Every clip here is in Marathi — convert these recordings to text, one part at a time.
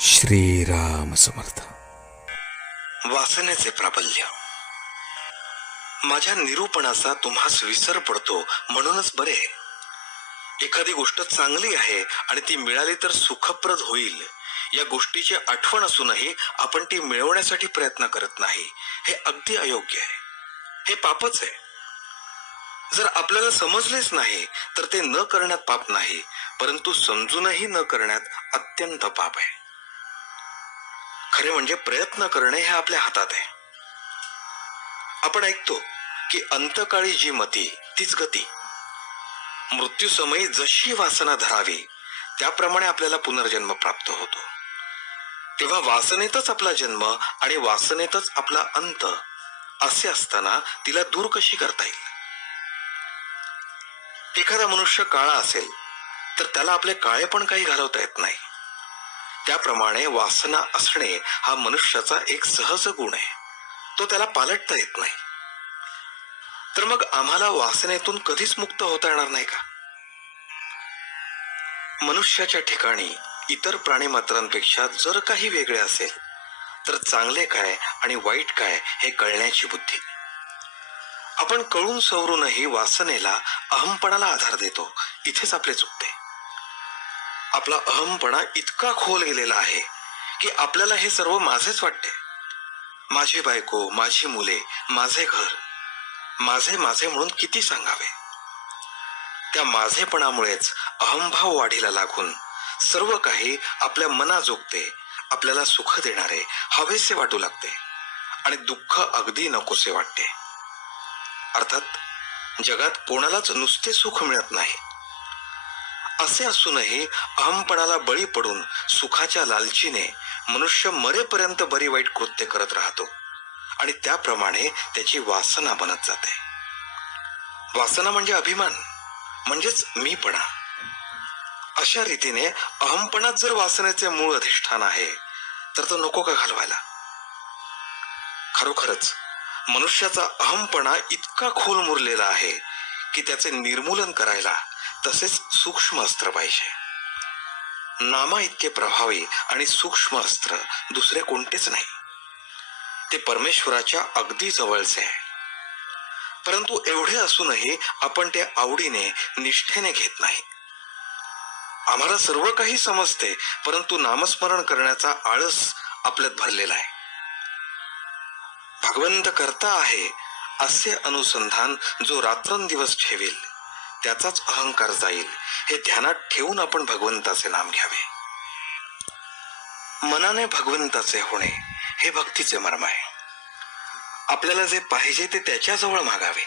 श्रीराम समर्थ. वासनेचे प्राबल्य. माझ्या निरूपणाचा तुम्हास विसर पडतो म्हणूनच बरे. एखादी गोष्ट चांगली आहे आणि ती मिळाली तर सुखप्रद होईल या गोष्टीची आठवण असूनही आपण ती मिळवण्यासाठी प्रयत्न करत नाही, हे अगदी अयोग्य आहे. हे पापच आहे. जर आपल्याला समजलेच नाही तर ते न करण्यात पाप नाही, परंतु समजूनही न करण्यात अत्यंत पाप आहे. खरे म्हणजे प्रयत्न करणे हे आपल्या हातात आहे. आपण ऐकतो की अंतकाळी जी मती तीच गती. मृत्यूसमयी जशी वासना धरावी त्याप्रमाणे आपल्याला पुनर्जन्म प्राप्त होतो. तेव्हा वासनेतच आपला जन्म आणि वासनेतच आपला अंत असे असताना तिला दूर कशी करता येईल? एखादा मनुष्य काळा असेल तर त्याला आपले काळेपण काही घालवता येत नाही. त्याप्रमाणे वासना असणे हा मनुष्याचा एक सहज गुण आहे. तो त्याला पालटता येत नाही. तर मग आम्हाला वासनेतून कधीच मुक्त होता येणार नाही का? मनुष्याच्या ठिकाणी इतर प्राणीमात्रांपेक्षा जर काही वेगळे असेल तर चांगले काय आणि वाईट काय हे कळण्याची बुद्धी. आपण कळून सवरूनही वासनेला, अहमपणाला आधार देतो. इथेच आपले चुकते. आपला अहमपणा इतका खोल गेलेला आहे की आपल्याला हे सर्व माझेच वाटते. माझी बायको, माझी मुले, माझे घर, माझे माझे म्हणून किती सांगावे. त्या माझेपणामुळेच अहंभाव वाढीला लागून सर्व काही आपल्या मनाजोगते, आपल्याला सुख देणारे हवेसे वाटू लागते आणि दुःख अगदी नकोसे वाटते. अर्थात जगात कोणालाच नुसते सुख मिळत नाही. असे असूनही अहंपणाला बळी पडून सुखाच्या लालचीने मनुष्य मरेपर्यंत बरी वाईट कृत्य करत राहतो आणि त्याप्रमाणे त्याची वासना बनत जाते. वासना म्हणजे अभिमान, म्हणजेच मीपणा. अशा रीतीने अहंपणात जर वासनेचे मूळ अधिष्ठान आहे तर तो नको का घालवायला? खरोखरच मनुष्याचा अहंपणा इतका खोल मुरलेला आहे की त्याचे निर्मूलन करायला तसेच सूक्ष्म अस्त्र पाहिजे. नामा इतके प्रभावी आणि सूक्ष्म अस्त्र दुसरे कोणतेच नाही. ते परमेश्वराच्या अगदी जवळचे आहे. परंतु एवढे असूनही आपण ते आवडीने, निष्ठेने घेत नाही. आम्हाला सर्व काही समजते, परंतु नामस्मरण करण्याचा आळस आपल्यात भरलेला आहे. भगवंत करता आहे असे अनुसंधान जो रात्रंदिवस ठेवेल त्याचाच अहंकार जाईल, हे ध्यानात ठेवून आपण भगवंताचे नाम घ्यावे. मनाने भगवंताचे होणे हे भक्तीचे मर्म आहे. आपल्याला जे पाहिजे ते त्याच्याजवळ मागावे.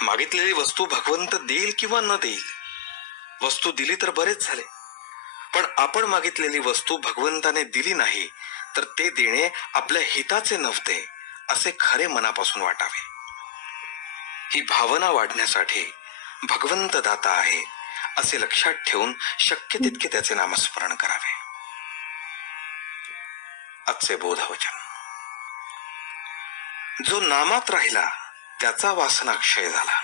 मागितलेली वस्तू भगवंत देईल किंवा न देईल. वस्तू दिली तर बरेच झाले, पण आपण मागितलेली वस्तू भगवंताने दिली नाही तर ते देणे आपल्या हिताचे नव्हते असे खरे मनापासून वाटावे. ही भावना वाढण्यासाठी भगवंत दाता आहे असे लक्षात ठेवून शक्य तितके त्याचे नामस्मरण करावे. आजचे बोधवचन. जो नामात राहिला त्याचा वासनाक्षय झाला.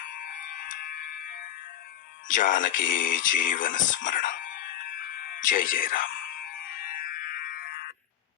जानकी जीवन स्मरण. जय जय राम.